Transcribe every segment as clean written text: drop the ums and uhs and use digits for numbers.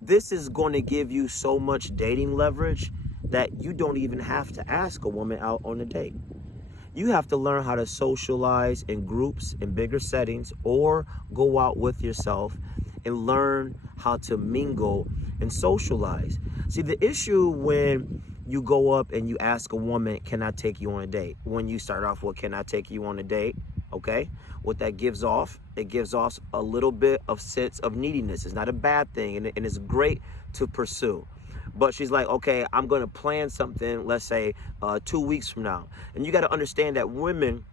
this is going to give you so much dating leverage that you don't even have to ask a woman out on a date. You have to learn how to socialize in groups, in bigger settings, or go out with yourself and learn how to mingle and socialize. See, the issue when you go up and you ask a woman, can I take you on a date? When you start off with, can I take you on a date? Okay, what that gives off, it gives off a little bit of sense of neediness. It's not a bad thing, and it's great to pursue. But she's like, okay, I'm going to plan something, let's say 2 weeks from now. And you got to understand that women,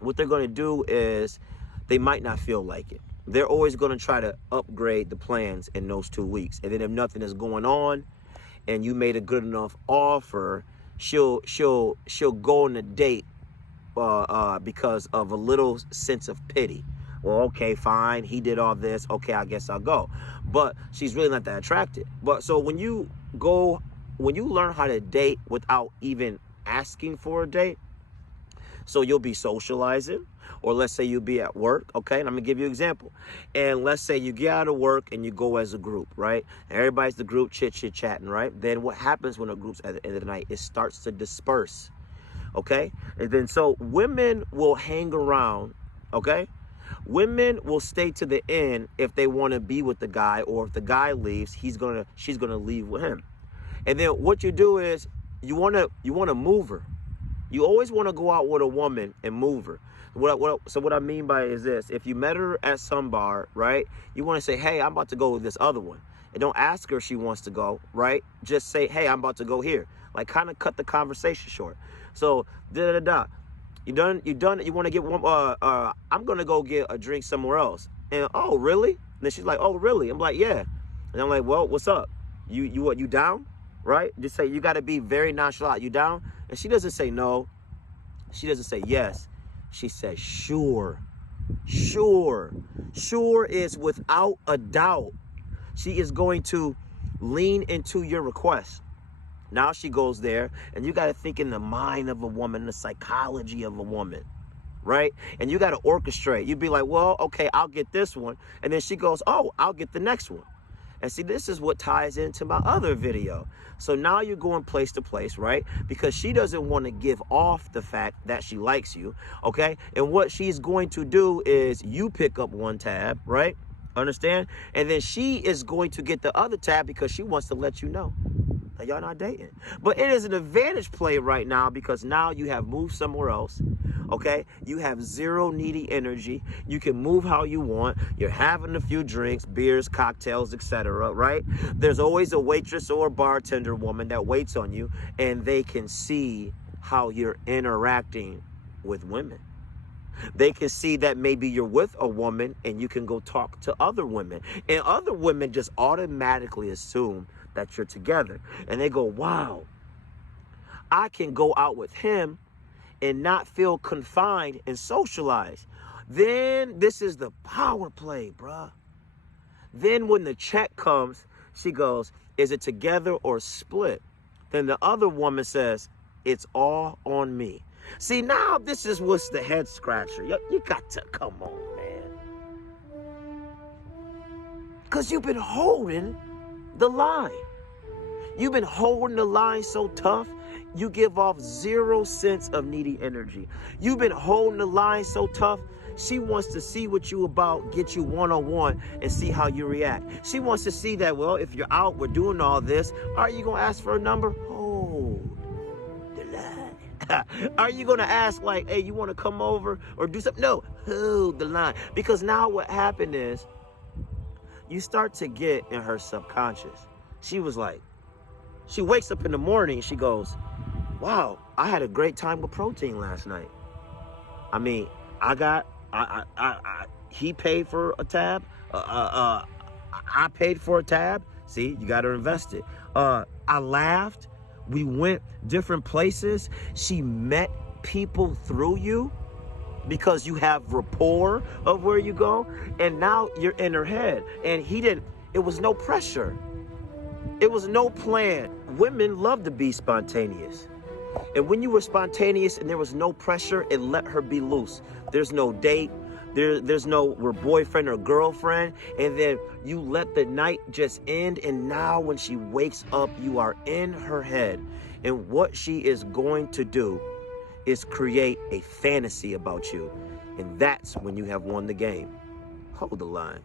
what they're going to do is they might not feel like it. They're always going to try to upgrade the plans in those 2 weeks. And then if nothing is going on and you made a good enough offer, she'll go on a date because of a little sense of pity. Well, okay, fine. He did all this. Okay, I guess I'll go. But she's really not that attracted. But so when you learn how to date without even asking for a date, so you'll be socializing, or let's say you'll be at work, okay? And I'm gonna give you an example. And let's say you get out of work and you go as a group, right? And everybody's the group chit-chatting, right? Then what happens when a group's at the end of the night? It starts to disperse, okay? And then so women will hang around, okay? Women will stay to the end if they want to be with the guy, or if the guy leaves, she's gonna leave with him. And then what you do is you wanna move her. You always want to go out with a woman and move her. So what I mean by it is this: if you met her at some bar, right, you want to say, hey, I'm about to go with this other one. And don't ask her if she wants to go, right? Just say, hey, I'm about to go here. Like, kind of cut the conversation short. So You done? You want to get one? I'm gonna go get a drink somewhere else. And oh, really? And then she's like, oh, really? I'm like, yeah. And I'm like, well, what's up? You down? Right? Just say, you got to be very nonchalant. You down? And she doesn't say no. She doesn't say yes. She says sure. Sure is without a doubt. She is going to lean into your request. Now she goes there, and you got to think in the mind of a woman, the psychology of a woman, right? And you got to orchestrate. You'd be like, well, okay, I'll get this one. And then she goes, oh, I'll get the next one. And see, this is what ties into my other video. So now you're going place to place, right? Because she doesn't want to give off the fact that she likes you, okay? And what she's going to do is you pick up one tab, right? Understand? And then she is going to get the other tab because she wants to let you know that y'all not dating. But it is an advantage play right now because now you have moved somewhere else, okay? You have zero needy energy. You can move how you want. You're having a few drinks, beers, cocktails, etc., right? There's always a waitress or a bartender woman that waits on you, and they can see how you're interacting with women. They can see that maybe you're with a woman and you can go talk to other women. And other women just automatically assume that you're together. And they go, wow, I can go out with him and not feel confined and socialize. Then this is the power play, bruh. Then when the check comes, she goes, is it together or split? Then the other woman says, it's all on me. See, now this is what's the head scratcher. You got to come on, man. Because you've been holding the line. You've been holding the line so tough, you give off zero sense of needy energy. You've been holding the line so tough, she wants to see what you about, get you one-on-one and see how you react. She wants to see that, well, if you're out, we're doing all this, are you going to ask for a number? Hold the line. Are you going to ask like, hey, you want to come over or do something? No, hold the line. Because now what happened is you start to get in her subconscious. She was like, she wakes up in the morning, she goes, wow, I had a great time with protein last night. I mean, he paid for a tab. I paid for a tab. See, you got to invest it. I laughed. We went different places. She met people through you because you have rapport of where you go. And now you're in her head. And it was no pressure. It was no plan. Women love to be spontaneous. And when you were spontaneous and there was no pressure, it let her be loose. There's no date. There's no we're boyfriend or girlfriend, and then you let the night just end, and now when she wakes up, you are in her head, and what she is going to do is create a fantasy about you, and that's when you have won the game. Hold the line.